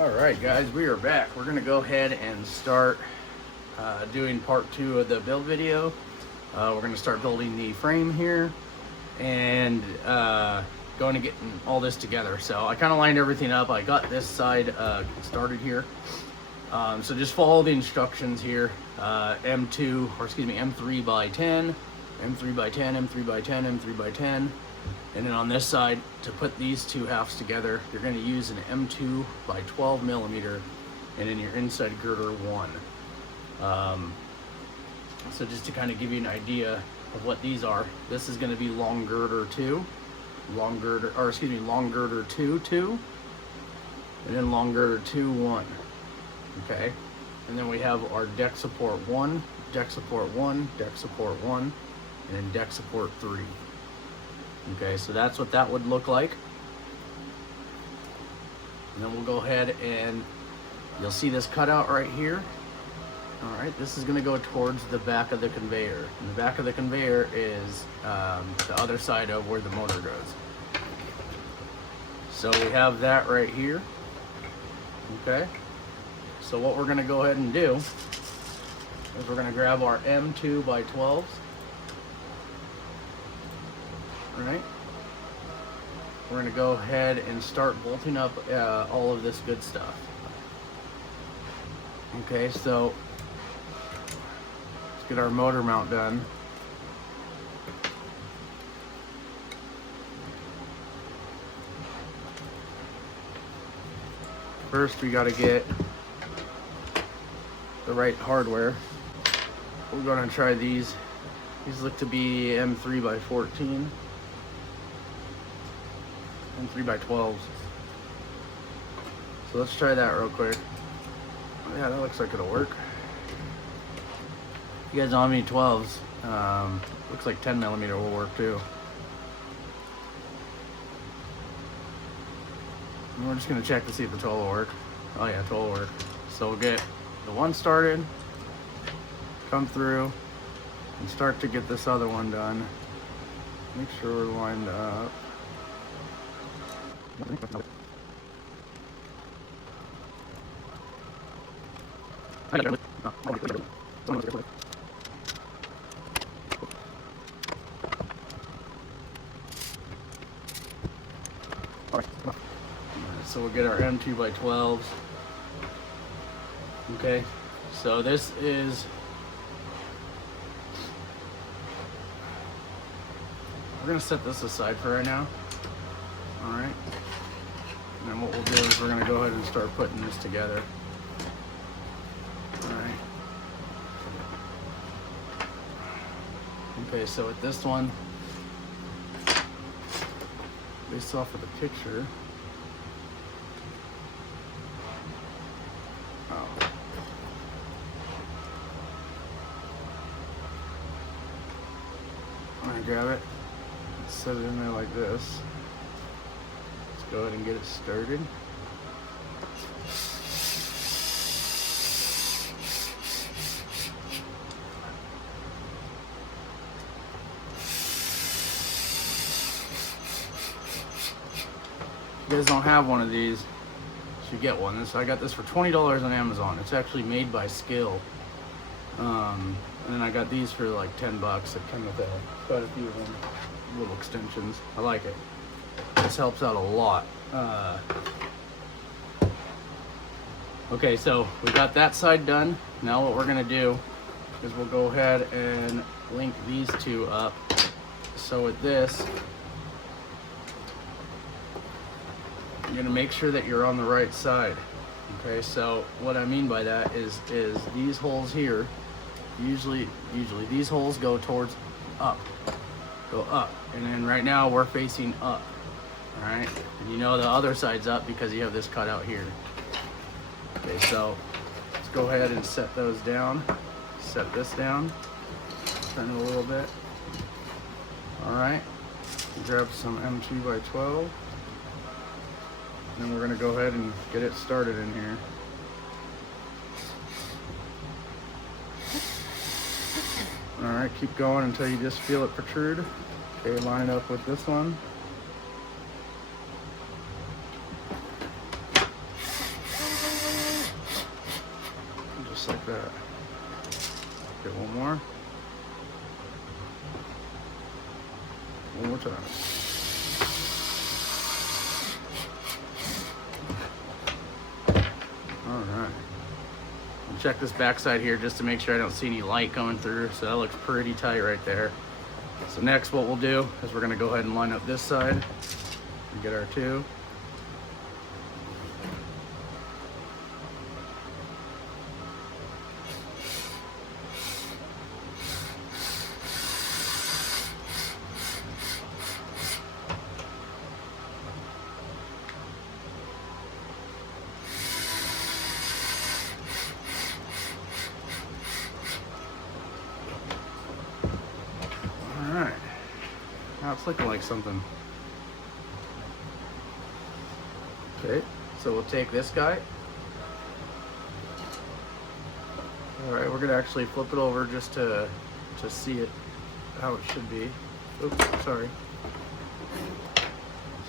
Alright guys, we are back. We're going to go ahead and start doing part 2 of the build video. We're going to start building the frame here and going to getting all this together. So I kind of lined everything up. I got this side started here. So just follow the instructions here. M3 by 10, M3 by 10, M3 by 10, M3 by 10. And then on this side, to put these two halves together, you're going to use an M2 by 12 millimeter, and then your inside girder 1. So just to kind of give you an idea of what these are, this is going to be long girder 2, long girder 2, and then long girder 2, 1. Okay, and then we have our deck support 1, deck support 1, deck support 1, and then deck support 3. Okay, so that's what that would look like. And then we'll go ahead and you'll see this cutout right here. All right, this is gonna go towards the back of the conveyor. And the back of the conveyor is the other side of where the motor goes. So we have that right here. Okay, so what we're gonna go ahead and do is we're gonna grab our M2 by 12s. Right, we're going to go ahead and start bolting up all of this good stuff. Okay, so let's get our motor mount done. First we got to get the right hardware. We're going to try these. These look to be M3 by 14. And 3 by 12s. So let's try that real quick. Yeah, that looks like it'll work. You guys on me 12s. Looks like 10 millimeter will work too. And we're just gonna check to see if the 12 will work. Oh yeah, 12 will work. So we'll get the one started, come through, and start to get this other one done. Make sure we're lined up. So we'll get our M2 by 12s. Okay, so this is, we're gonna set this aside for right now. All right. And then what we'll do is we're going to go ahead and start putting this together. Alright. Okay, so with this one, based off of the picture, I'm going to grab it, set it in there like this. Go ahead and get it started. If you guys don't have one of these, you should get one. I got this for $20 on Amazon. It's actually made by Skill. And then I got these for like 10 bucks. It came with quite a few of them, little extensions. I like it. This helps out a lot. Okay, so we got that side done. Now what we're gonna do is we'll go ahead and link these two up. So with this, you're gonna make sure that you're on the right side. Okay, so what I mean by that is these holes here, usually these holes go towards up, and then right now we're facing up. All right, and you know the other side's up because you have this cut out here. Okay, so let's go ahead and set those down. Set this down, turn it a little bit. All right, grab some M2 by 12. And then we're gonna go ahead and get it started in here. All right, keep going until you just feel it protrude. Okay, line it up with this one. just like that. Get one more. One more time. All right. I'll check this backside here just to make sure I don't see any light coming through. So that looks pretty tight right there. So next what we'll do is we're gonna go ahead and line up this side and get our two. Alright, now it's looking like something. Okay, so we'll take this guy. Alright, we're gonna actually flip it over just to see it how it should be. Oops, sorry.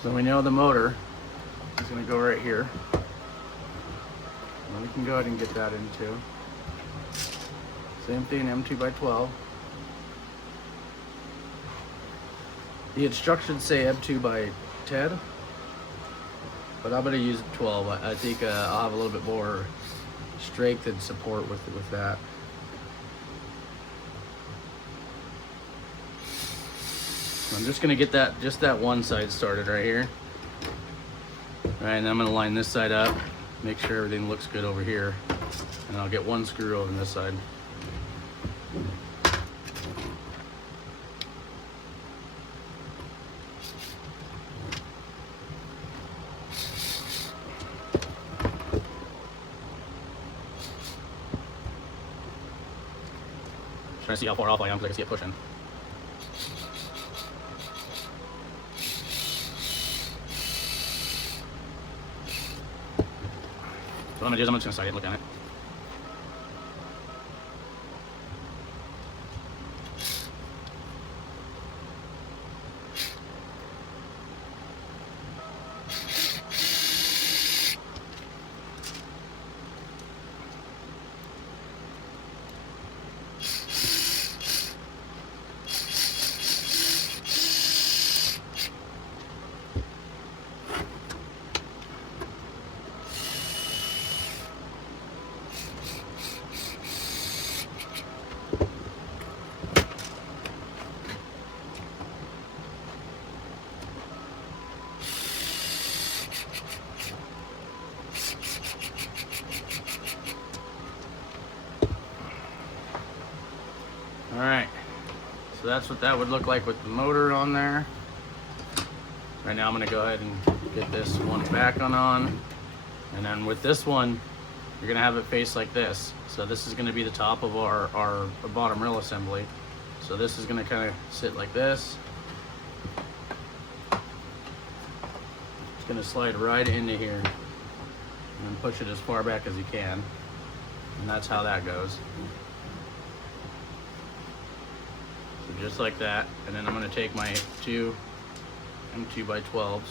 So we know the motor is gonna go right here. And we can go ahead and get that in too. Same thing, M2x12. The instructions say M2x10, but I'm gonna use 12. I think I'll have a little bit more strength and support with that. I'm just gonna get just that one side started right here. All right, and I'm gonna line this side up, make sure everything looks good over here, and I'll get one screw over this side. Trying to see how far off I am because I can see it pushing. So what I'm gonna do is I'm just gonna start it and look at it. Alright, so that's what that would look like with the motor on there. Right now I'm going to go ahead and get this one back on. And then with this one, you're going to have it face like this. So this is going to be the top of our bottom rail assembly. So this is going to kind of sit like this. It's going to slide right into here. And then push it as far back as you can. And that's how that goes. Just like that, and then I'm going to take my two M2x12s,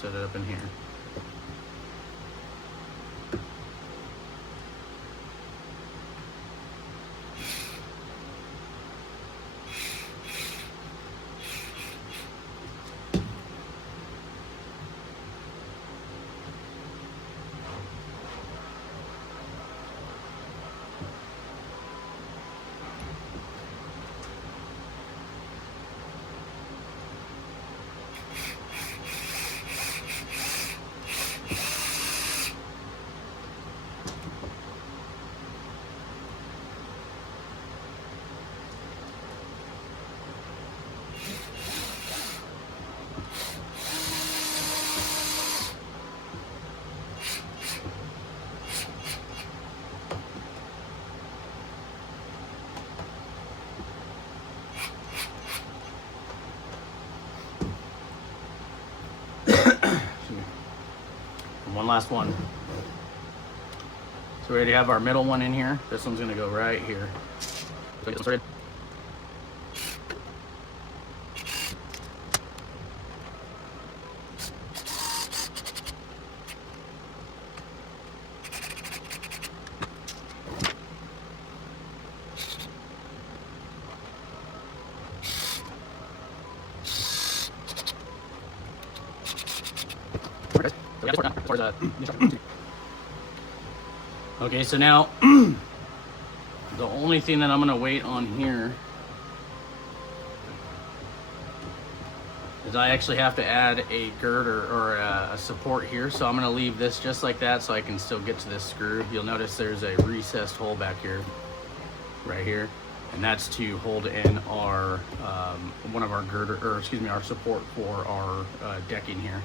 set it up in here. One last one. So we already have our middle one in here. This one's gonna go right here. So get this started. Okay, so now the only thing that I'm gonna wait on here is I actually have to add a girder or a support here. So I'm gonna leave this just like that so I can still get to this screw. You'll notice there's a recessed hole back here, right here. And that's to hold in our, one of our girder, or excuse me, our support for our decking here.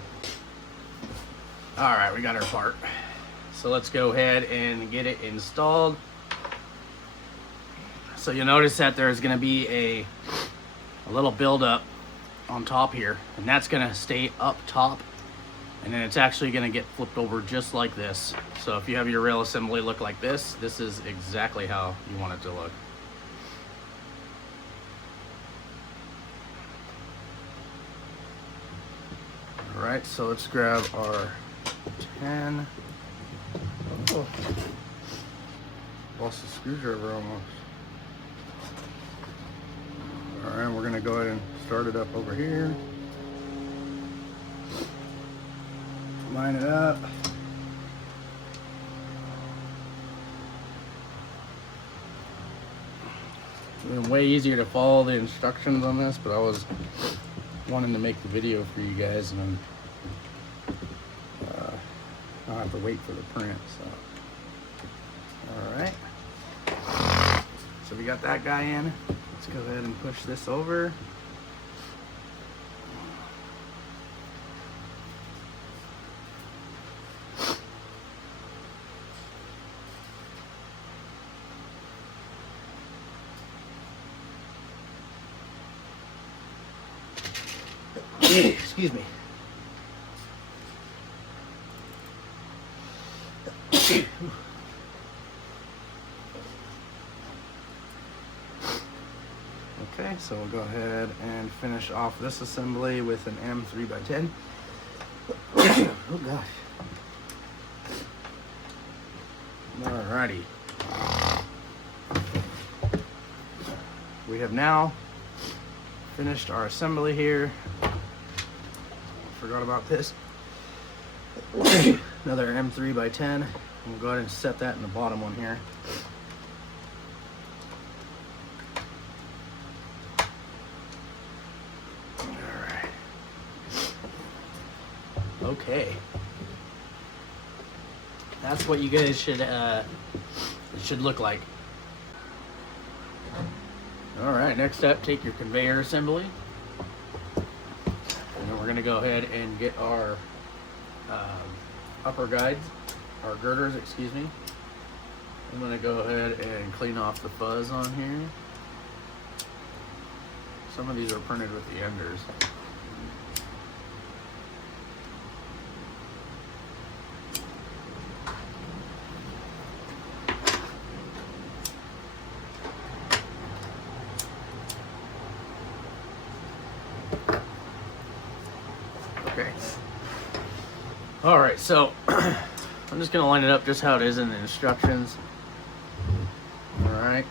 All right, we got our part. So let's go ahead and get it installed. So you'll notice that there's gonna be a little buildup on top here, and that's gonna stay up top, and then it's actually gonna get flipped over just like this. So if you have your rail assembly look like this, this is exactly how you want it to look. All right, so let's grab our 10. Oh, lost the screwdriver almost. All right, we're gonna go ahead and start it up over here. Line it up. It's been way easier to follow the instructions on this, but I was wanting to make the video for you guys, and I'll have to wait for the print. So, all right. So we got that guy in. Let's go ahead and push this over. Excuse me. Okay, so we'll go ahead and finish off this assembly with an M3x10. Oh gosh. Alrighty. We have now finished our assembly here. Forgot about this. Another M3x10. We'll go ahead and set that in the bottom one here. Alright. Okay. That's what you guys should it should look like. Alright, next up, take your conveyor assembly. And then we're gonna go ahead and get our upper guides, our girders, excuse me. I'm gonna go ahead and clean off the fuzz on here. Some of these are printed with the enders. Okay. All right, so I'm just gonna line it up just how it is in the instructions. All right.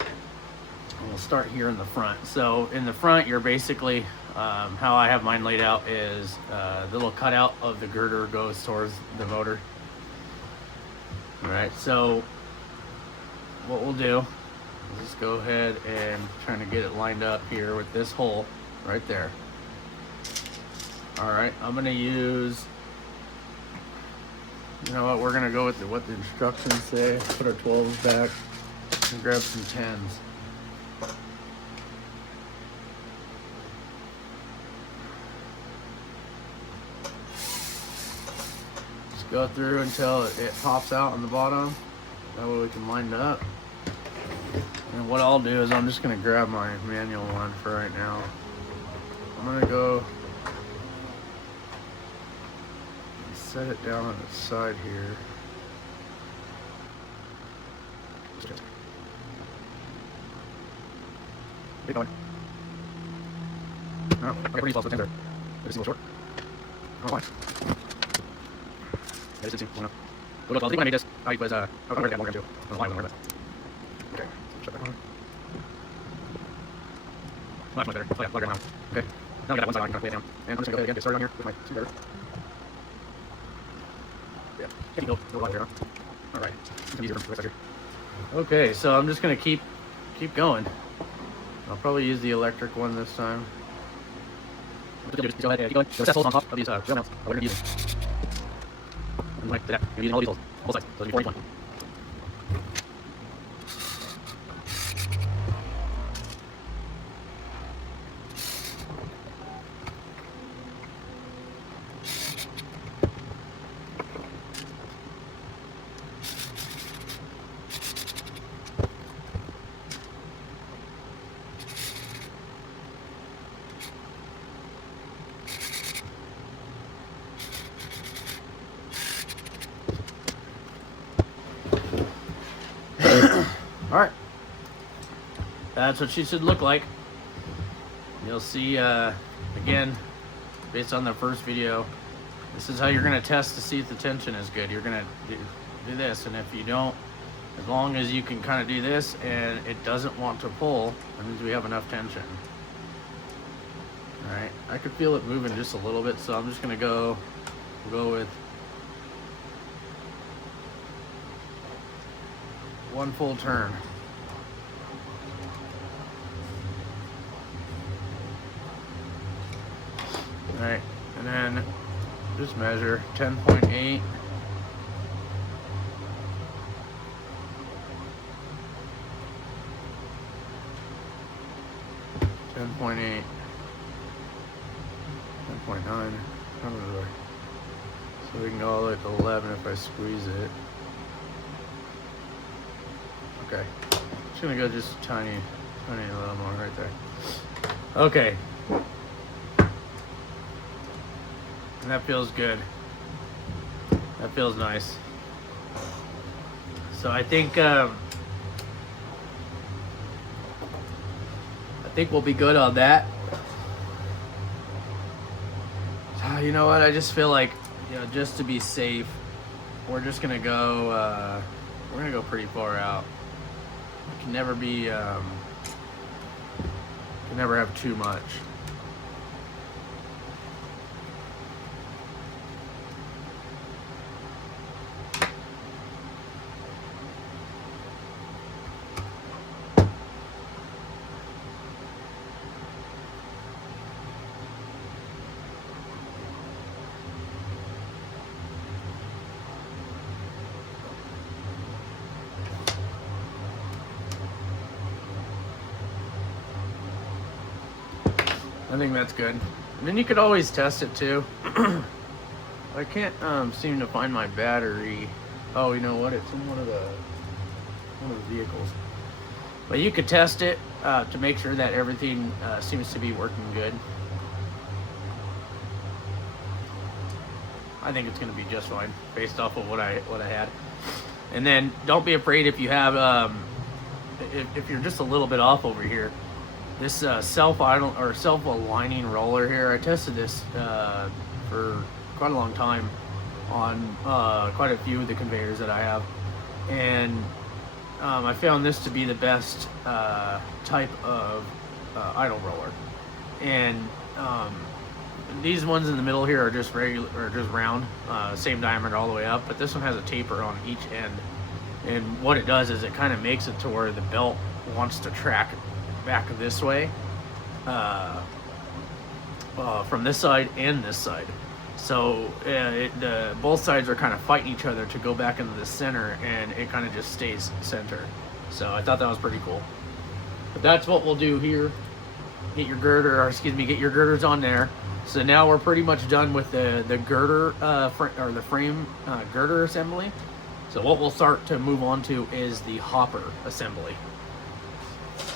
And we'll start here in the front. So in the front, you're basically, how I have mine laid out is the little cutout of the girder goes towards the motor. All right, so what we'll do is just go ahead and trying to get it lined up here with this hole right there. All right, I'm gonna use, you know what, we're gonna go with what the instructions say. Put our 12s back and grab some 10s. Just go through until it pops out on the bottom. That way we can line it up. And what I'll do is I'm just gonna grab my manual one for right now. I'm gonna go set it down on its side here. Keep going. No, okay, pretty close. They're just a little short. I don't know why. Yeah, this did seem long enough. Well, I think when I made this, I was, I'm going to add more too. I don't know why I wasn't okay, shut that on. Well, that's much better. Plug it down. Okay. Now we got that one side on, I can lay it down. And I'm just going to go ahead again, get started on here with my screwdriver. Yeah. All right. Okay, so I'm just gonna keep going. I'll probably use the electric one this time. Go ahead and keep going. There's holes on top of these rail mounts. We're gonna use them. I'm like that. We're using all these holes, both sides. So it'll be 4 each one. All right, that's what she should look like. You'll see, again, based on the first video, this is how you're gonna test to see if the tension is good. You're gonna do this, and if you don't, as long as you can kind of do this and it doesn't want to pull, that means we have enough tension. All right, I could feel it moving just a little bit, so I'm just gonna go with 1 full turn. All right, and then just measure 10.8. 10.8. 10.9. So we can go all the way to 11 if I squeeze it. Okay, just gonna go just tiny a little more right there. Okay, and that feels good. That feels nice. So I think we'll be good on that. You know what? I just feel like, just to be safe, we're just gonna go. We're gonna go pretty far out. Can never be. Can never have too much. I think that's good. And then you could always test it too. I can't seem to find my battery. Oh, you know what? It's in one of the vehicles. But you could test it to make sure that everything seems to be working good. I think it's going to be just fine based off of what I had. And then don't be afraid if you have if you're just a little bit off over here. This self-aligning roller here, I tested this for quite a long time on quite a few of the conveyors that I have, and I found this to be the best type of idle roller. And these ones in the middle here are just regular, or just round, same diameter all the way up, but this one has a taper on each end, and what it does is it kind of makes it to where the belt wants to track back this way, from this side and this side. So both sides are kind of fighting each other to go back into the center, and it kind of just stays center. So I thought that was pretty cool. But that's what we'll do here. Get your girders on there. So now we're pretty much done with the girder the frame girder assembly. So what we'll start to move on to is the hopper assembly.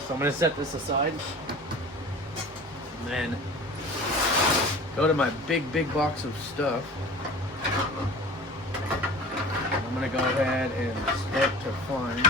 So I'm going to set this aside, and then go to my big box of stuff. I'm going to go ahead and start to find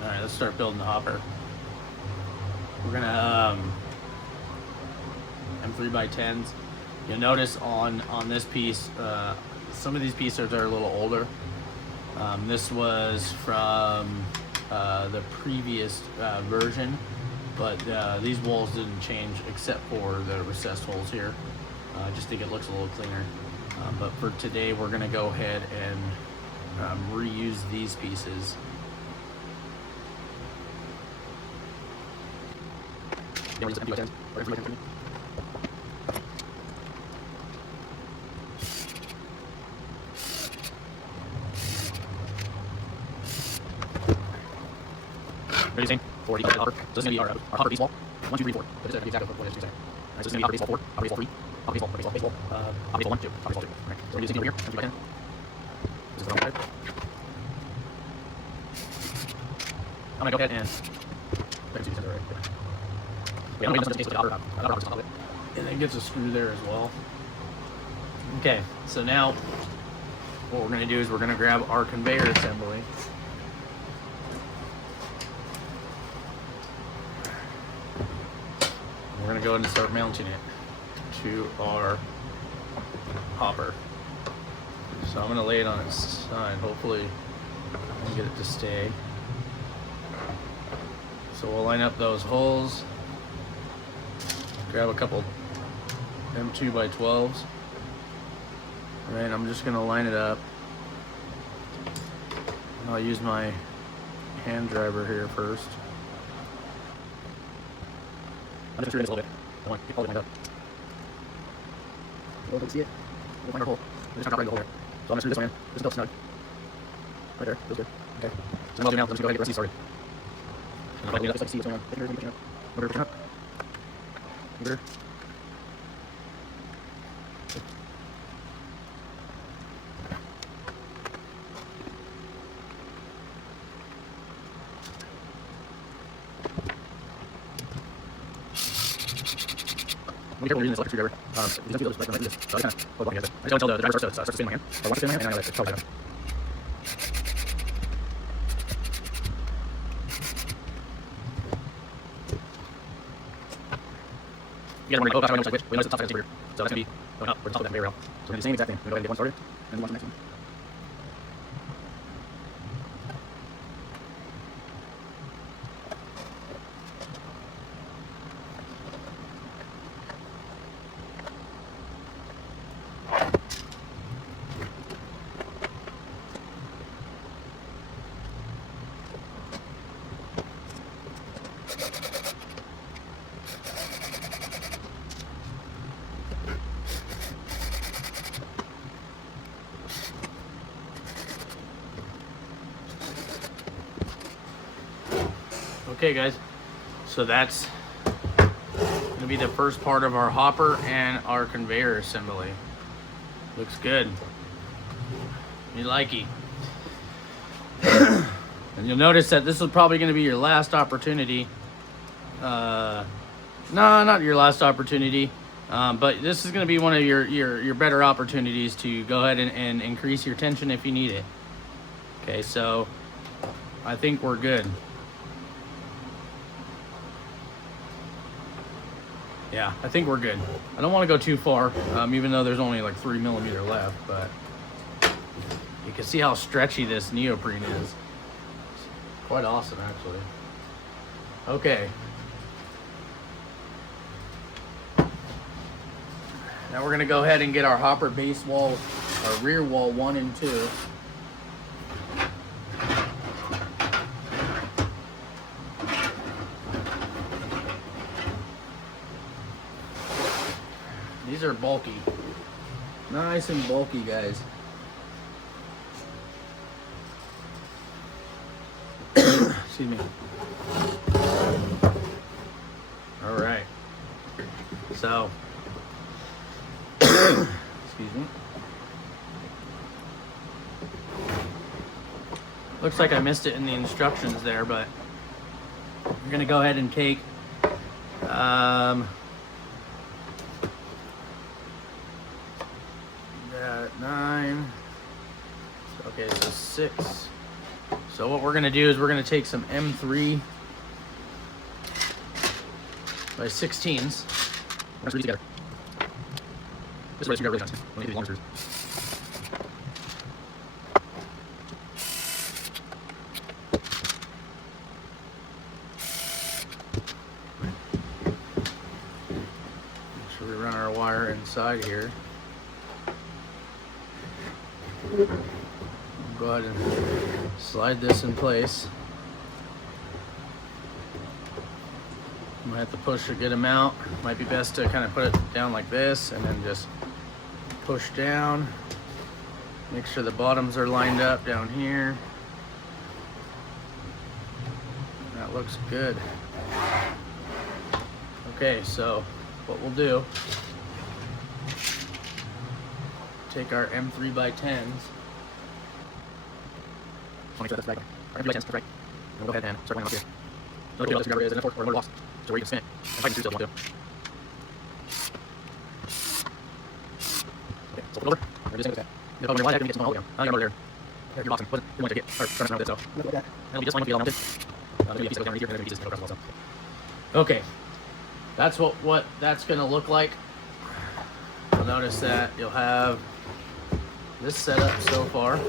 All right, let's start building the hopper. We're gonna M3x10s. You'll notice on this piece, some of these pieces are a little older. This was from the previous version, but these walls didn't change except for the recessed holes here. I just think it looks a little cleaner. But for today, we're gonna go ahead and reuse these pieces. We're using for the hopper. So this is going to be our hopper base wall. 1, 2, 3, 4. But this is exactly what it is. Right, so this is going to be hopper base wall 4, hopper base wall 3, hopper base wall, hopper base wall, hopper base wall 1, 2, hopper base wall 2. Right. So we're using over here. 1, 2 by 10. This is the wrong side. I'm going to go ahead and see this right. Yeah, I'm going to just the hopper. And then gets a screw there as well. Okay, so now what we're going to do is we're going to grab our conveyor assembly. We're going to go ahead and start mounting it to our hopper. So I'm going to lay it on its side. Hopefully I can get it to stay. So we'll line up those holes. Grab a couple M2 by 12s. Right, I'm just gonna line it up. I'll use my hand driver here first. I'm just screwing this a little bit. I want to hold it lined up. Oh, don't see it. We'll find our hole. We're just trying to right the hole there. So I'm gonna screw this one in. This is still snug. Right there. Feels good. Okay. So now, I'm just gonna go ahead and get the rest of these started. And I'll just like see what's going on. Pushing up. Pushing up. Here. Be careful using this electric screwdriver. You don't see those like this. So I kind of hold it. I just don't tell the driver starts to spin my hand. Or once it spins my hand, and I let it go down. You guys want to go faster, I know which. We notice the top side is bigger. So that's going to be going up for the top of that conveyor belt. So we're going to do the same exact thing. We're going to go ahead and get one started, and move on to the next one. Okay guys, so that's going to be the first part of our hopper and our conveyor assembly. Looks good. You like it. And you'll notice that this is probably going to be your last opportunity. No, not your last opportunity. But this is going to be one of your better opportunities to go ahead and increase your tension if you need it. Okay, so I think we're good. Yeah, I think we're good. I don't want to go too far, even though there's only like 3 millimeter left, but you can see how stretchy this neoprene is. It's quite awesome, actually. Okay. Now we're gonna go ahead and get our hopper base wall, our rear wall 1 and 2. These are bulky. Nice and bulky, guys. Excuse me. All right. So, excuse me. Looks like I missed it in the instructions there, but we're gonna go ahead and take that 9. Okay, so 6. So what we're gonna do is we're gonna take some M3 by 16s. We're gonna screw these together. This is where the screwdriver really shines. We'll need these longer screws. Make sure we run our wire inside here. Go ahead and slide this in place. I might have to push to get them out. Might be best to kind of put it down like this and then just push down. Make sure the bottoms are lined up down here. That That looks good. Okay, so what we'll do, take our M3x10s. Make sure that's right. Our M3x10s, right. And we'll go ahead and start going up here. Another what the screwdriver is, and or a motor lost, so where you can spin it. And tighten the screws still, we'll do. Okay, so flip it over. We're just going to do that. Why the heck did we get someone all the way down? I got a motor there. Your box wasn't good one to get, or turn around with it, so. And it'll be just fine once we get it all mounted. There'll be a piece of down right here, and there'll be pieces across the wall, so. Okay, that's what that's gonna look like. You'll notice that you'll have this setup so far.